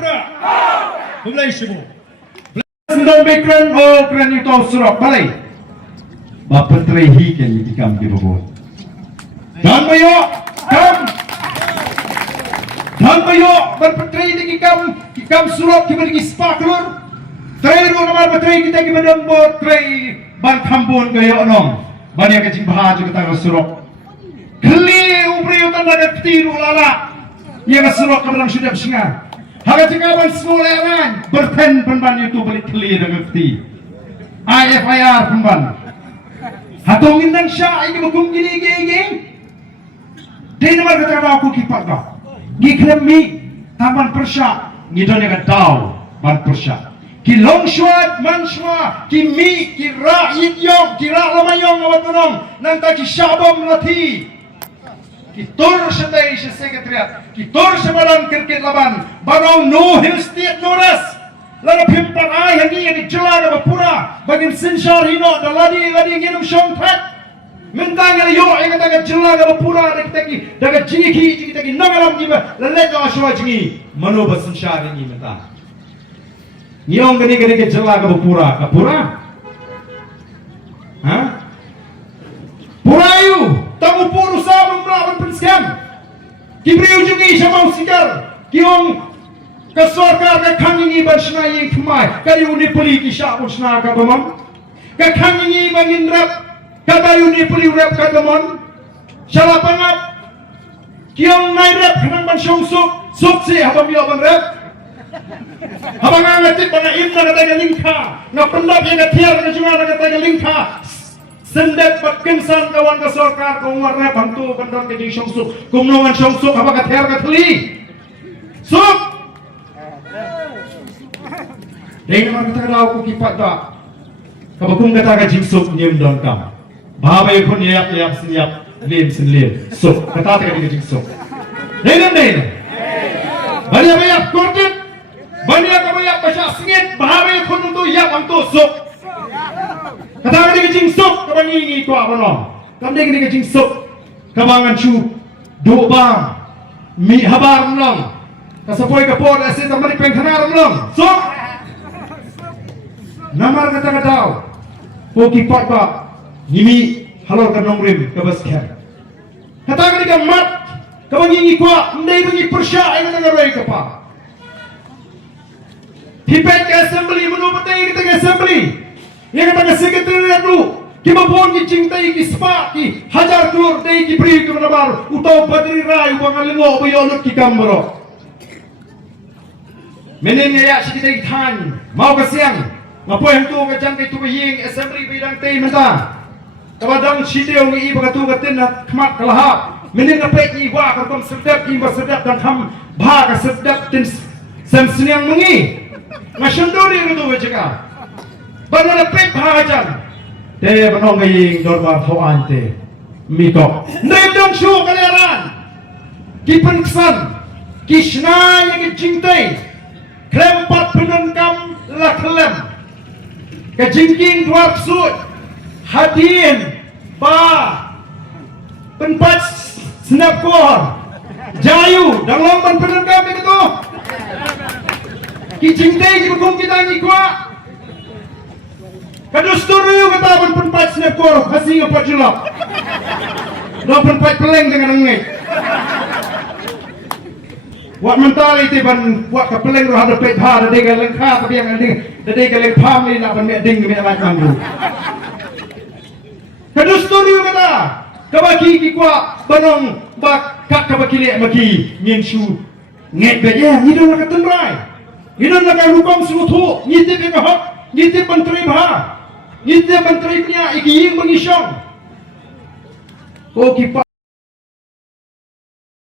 pra. Belai semua. Sendong background kran itu surok balai. Bapak terehi kan di kam di bawah. Dan bayo kam. Dan bayo berpetri di kam surok kita di spaklur. Tray ro namar batray kita ki badam bot tray ban khambon kayo anong banya kecing bahaju kita ka surok kli upri utan daga tiru lala ya ka surok ka sudah singa haga tika ban smoleran berten penban youtube balik kli daga ti IFIR penban hatong indang sya ini bagum gini gini dai namar kata aku kipat ka giklem mi taman persya ngidone ka daw ban persya ki longshwat manshwa ki mi ki ra yidyong ki ra lamayong awat nong nang ta ki shabam lati ki tor shatay sa sekretariat ki tor sa malang kirkit laban barong no hilstit noras lana pimpan ay hangi yang jela na bapura bagin sinshar hino da ladi nginum shong that mentang yo ay daga jela na bapura daga jiki nangalam giba lalet na ashwa jingi mano ba sinshar ni menta Nyong gani ke jela kapura, hah? Purayu, tamu puru sabun melawan pensiam. Kibriu juga isya mau sikar, kiong kesorkar ke kangingi bersna yang kemai, kali uni puli kisah bersna kabamon, ke kangingi bangin rap, kali uni puli rap kabamon, salah pangat, kiong naik rap kenang ban sungsuk, suksi habam yo ban rap. Habang ngatit bana imna na taga lingka na pendap yang tiar na junga na taga lingka sendet patkinsan kawan ka sorkar kung warna bantu kandang ke jing sungsuk kumnongan sungsuk habang ka tiar ka tli suk dai na kita daw ko kipat da kabakung kata ka jing suk nyem don kam babay kun yap siap lim sin lim suk kata ka jing suk dai bani bayap kortit Banyak kabayak baca sengit bahawe kun untuk yak angto sok. Kata ni kecing sok kabangi ko abono. Kamde ni kecing sok kabangan chu do bang mi habar mlong. Kasapoi ka por ase tamani pengkhanar mlong. Sok. Namar kata katao. Poki patba nimi halor kanong rim kabas kher. Kata ni ka mat kabangi ko ndai bangi persya ay nangaroy ka pa. Hipet ke assembly menubatai kita ke assembly yang kata ke sekretariat lu kita pun cintai ki spa ki hajar telur dai ki beri ke nabar utau badri rai uang alingo bayolut ki kambro menen ya sikit tan mau ke siang ngapo yang tu ke jangkai tu ying assembly bidang tei mata kabadang sideu ni iba tu katin na khmat kalahap menen ngapet ni wa ka kom sedap ki bersedap dan ham bha ka sedap tin samsniang mengi Masunduri itu wajaka. Banana pek hajan. Te banong ngaying normal ho ante. Miko. Ndem dong shu kaliaran. Kipen kesan. Kishna yang cintai. Krempat penengkam la klem. Kejingking dua sud. Hadin. Ba. Penpat snap kor. Jayu. Dalam penengkam itu. Kicintai di hukum kita ni kuat. Kadus turu kata pun penpat snap kor kasih ngapak julak. Dah penpat peleng dengan ngek. Wak mental itu ban wak kapeleng roh ada pet ha ada dengan lengkap tapi yang ada dengan lengkap ni nak ban ding dengan macam tu. Kadus turu kata kabaki ki kuat banong bak kak kabaki lek maki nyensu ngek beje ni dah nak tenrai. Inon na kalupang sutu, ngiti pekahok, ngiti menteri bah, ngiti menteri punya ikiying mengisyong. Oh kipa.